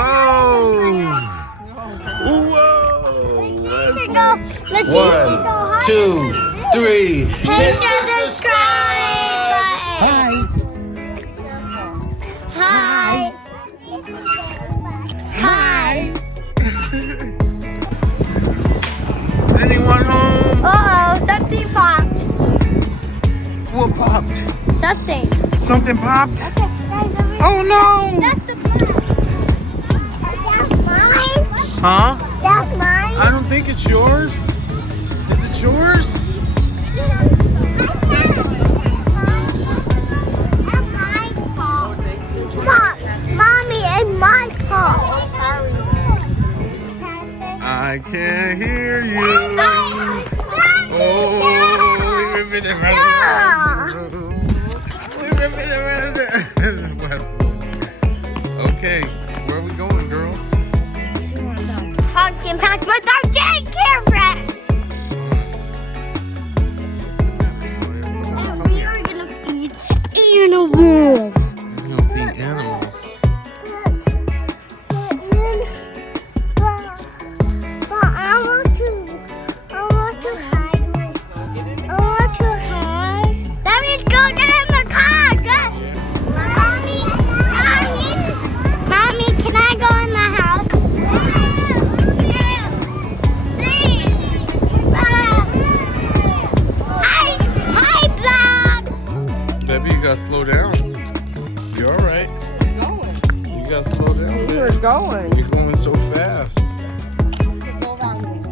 Whoa! Whoa! Let's 1, 2, 3. hit the subscribe button. Hi. Hi. Is anyone home? Uh-oh, something popped. What popped? Something. Something popped? Okay, guys, over here. Oh no! That's the That's mine. Huh? That's mine. I don't think it's yours. Is it yours? Mommy, and my paw. I can't hear you. Oh, we ripping it right. We ripping it right. Okay, where are we going, girls? Pumpkin patch with our daycare friend. And we are gonna feed animals. We're gonna feed animals. Debbie, you gotta slow down. You're all right. You gotta slow down. We're going. You're going so fast. Go around it.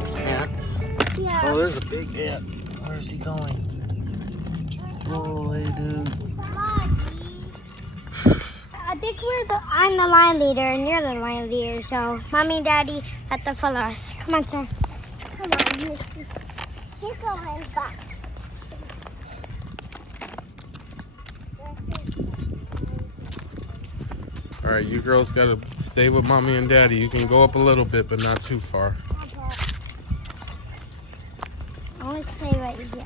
There's ants. Yeah. Oh, there's a big ant. Where's he going? Oh, hey, dude. I think I'm the line leader and you're the line leader, so Mommy and Daddy have to follow us. Come on, sir. Come on. He's going back. All right, you girls gotta stay with Mommy and Daddy. You can go up a little bit, but not too far. I want to stay right here.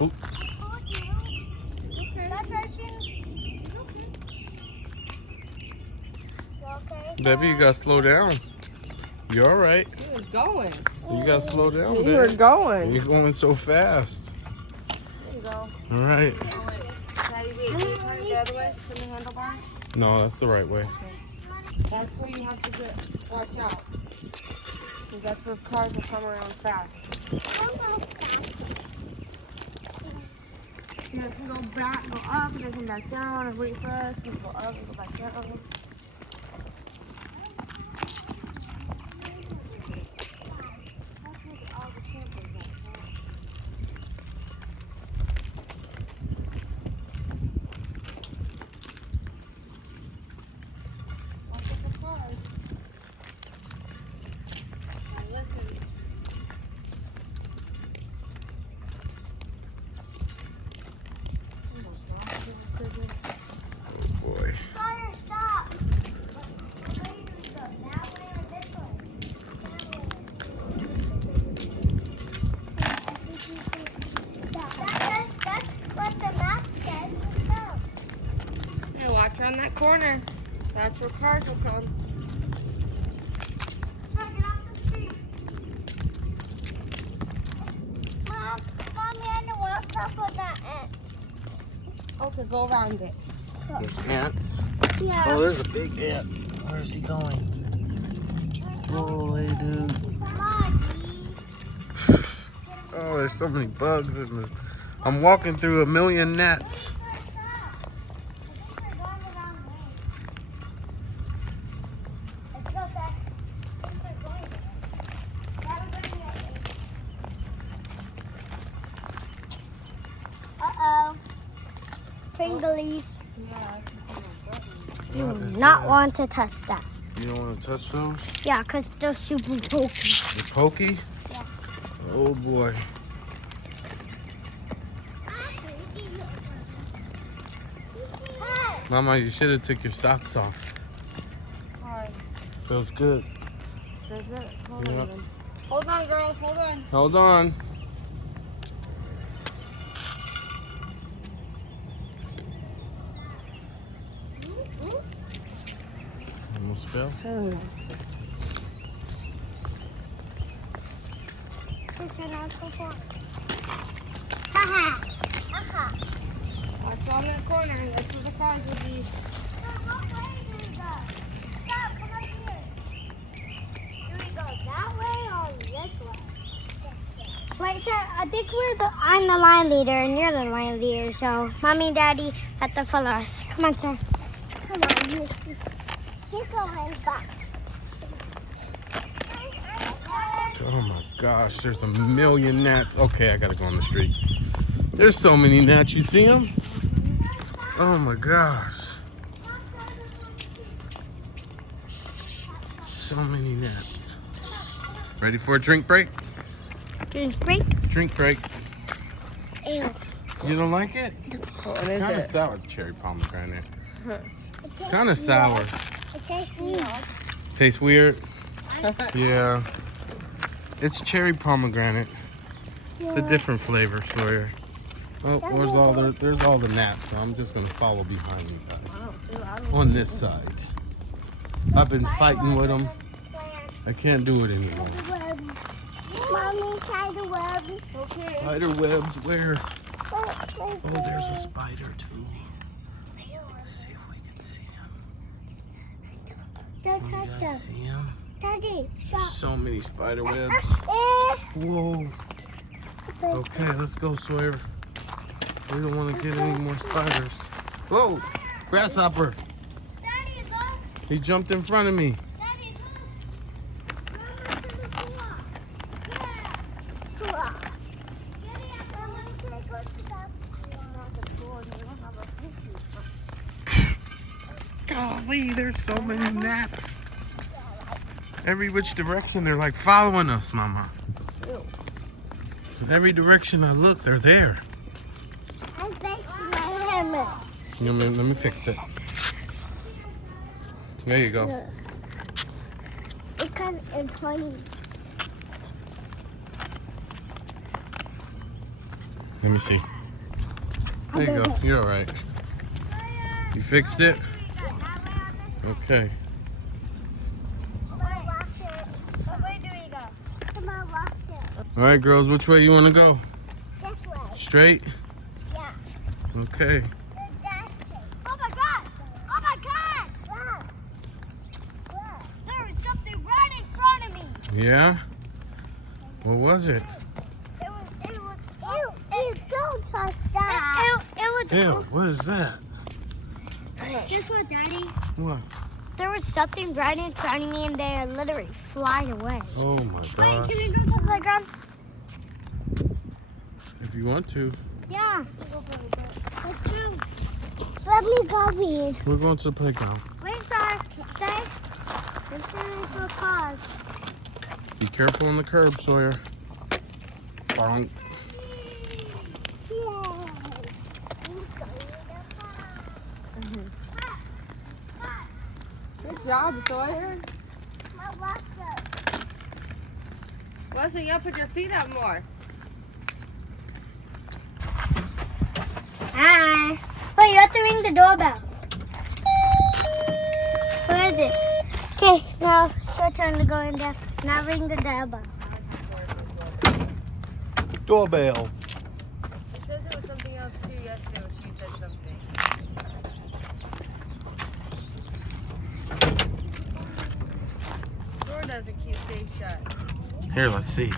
Oop. Debbie, you gotta slow down. You're all right. We're going. You gotta slow down, We're babe. going. You're going so fast. There you go. All right. Daddy, wait. Can you turn it the other way from the handlebars? No, that's the right way. That's where you have to watch out. Because that's where cars will come around fast. You guys can go back, go up, and then come back down, and wait for us, and go up and go back down. Oh boy. Fire, stop. That's what the map says. Hey, watch around that corner. That's where cars will come. Get off the street. Mommy, I know what's up with that ant. Okay, go around it. There's ants. Yeah. Oh, there's a big ant. Where's he going? Oh, hey, dude. Oh, there's so many bugs in this. I'm walking through a million nets. Uh-oh. Pringlies. Yeah. You do not want to touch that. You don't want to touch those? Yeah, because they're super pokey. The pokey? Yeah. Oh boy. Mama, you should have took your socks off. Alright. Feels good. Does it? Hold Yeah. on. Hold on, girls. Hold on. Hold on. almost fell. Haha. Haha. Watch on that corner. That's where the cars will be. What way do we go? Stop, come up here. Do we go that way or this way? Wait, sir, I think I'm the line leader and you're the line leader, so Mommy and Daddy have to follow us. Come on, sir. Come on, you're going back. Oh my gosh, there's a million gnats. Okay, I gotta go on the street. There's so many gnats, you see them? Oh my gosh. So many gnats. Ready for a drink break? Drink break? Drink break. Ew. You don't like it? What It's is kind of it? sour. It's cherry pomegranate. It's kind of sour. It tastes weird. Tastes weird? Yeah. It's cherry pomegranate. It's a different flavor, Sawyer. Oh, there's all the gnats, so I'm just gonna follow behind you guys. On this side. I've been fighting with them. I can't do it anymore. Mommy, try the web. Okay. Spider webs, where? Oh, there's a spider too. Let's see if we can see him. Don't Can you touch guys them. see him? Daddy, There's stop. so many spider webs. Eh. Whoa. Okay, let's go, Sawyer. We don't want to get any more spiders. Whoa, grasshopper. Daddy, look. He jumped in front of me. Daddy, look. Grandma's in the floor. Yeah. Cool. Daddy, I'm going to go to the Golly, there's so many gnats. Every which direction, they're like following us, Mama. In every direction I look, they're there. I'm fixing my hammer. Let me fix it. There you go. Because it's funny. Let me see. There you go. You're all right. You fixed it? Okay. What way do we go? Come on, watch it. All right, girls, which way you want to go? This way. Straight? Yeah. Okay. Oh my god! Oh my god! Wow. Wow. There was something right in front of me. Yeah? What was it? Ew, don't touch that. It was. Ew, what is that? This one, Daddy. What? There was something right in front of me and they literally flying away. Oh my Wait, gosh. can we go to the playground? If you want to. Yeah. Let's go. Let me go, please. We're going to the playground. Wait, sir. Stay. Let's for a pause. Be careful on the curb, Sawyer. Bonk. Good job, Sawyer. Wesley, you gotta put your feet up more. Hi. Wait, you have to ring the doorbell. Where is it? Okay, now it's your turn to go in there. Now ring the doorbell. Doorbell. It says it was something else too yesterday when she said something. Door doesn't keep stay shut. Here, let's see.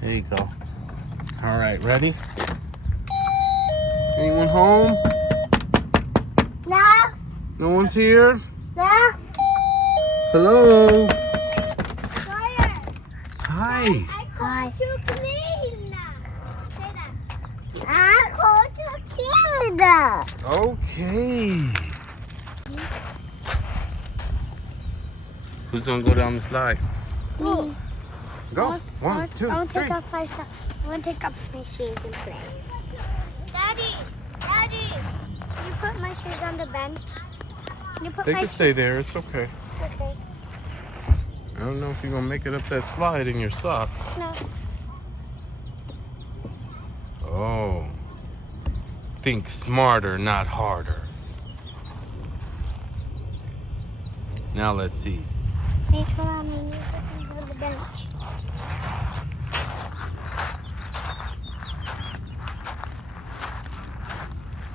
There you go. All right, ready? Anyone home? No, No one's here? no. Hello? Sawyer, Hi. I called you clean. Say that. I called you clean. Okay. Who's gonna go down the slide? Me. Go. One, two, I want to three. take off my stuff. I want to take off my shoes and play. Daddy, can you put my shoes on the bench? Can you put They my can stay there. It's okay. Okay. I don't know if you're gonna make it up that slide in your socks. No. Oh. Think smarter, not harder. Now let's see. Hey, come on, we need to go to the bench.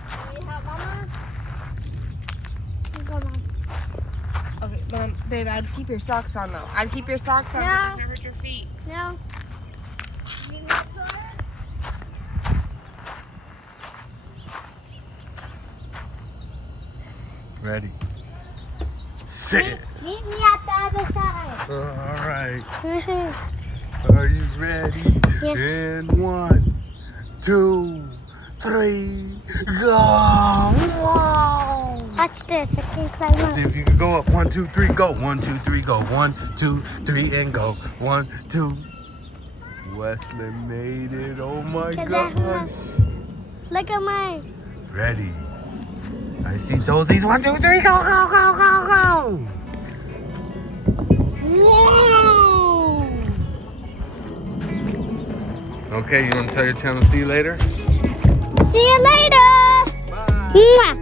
Can you help Mama? Go, Mom. Okay, Mom, babe, I'd keep your socks on though. I'd keep your socks on No. so it doesn't hurt your feet. No. You need to Ready. Sit. meet me at the other side. All right. Are you ready? Yeah. And 1, 2, 3, go! Whoa! Watch this. I can climb Let's see up. if you can go up. 1, 2, 3, go. 1, 2, 3, go. 1, 2, 3, and go. 1, 2. Westlyn made it. Oh my Look at that. gosh. Look at mine. Ready. I see toesies. 1, 2, 3, go, go, go, go, go. Whoa! Okay, you want to tell your channel, see you later? See you later. Bye. Mwah.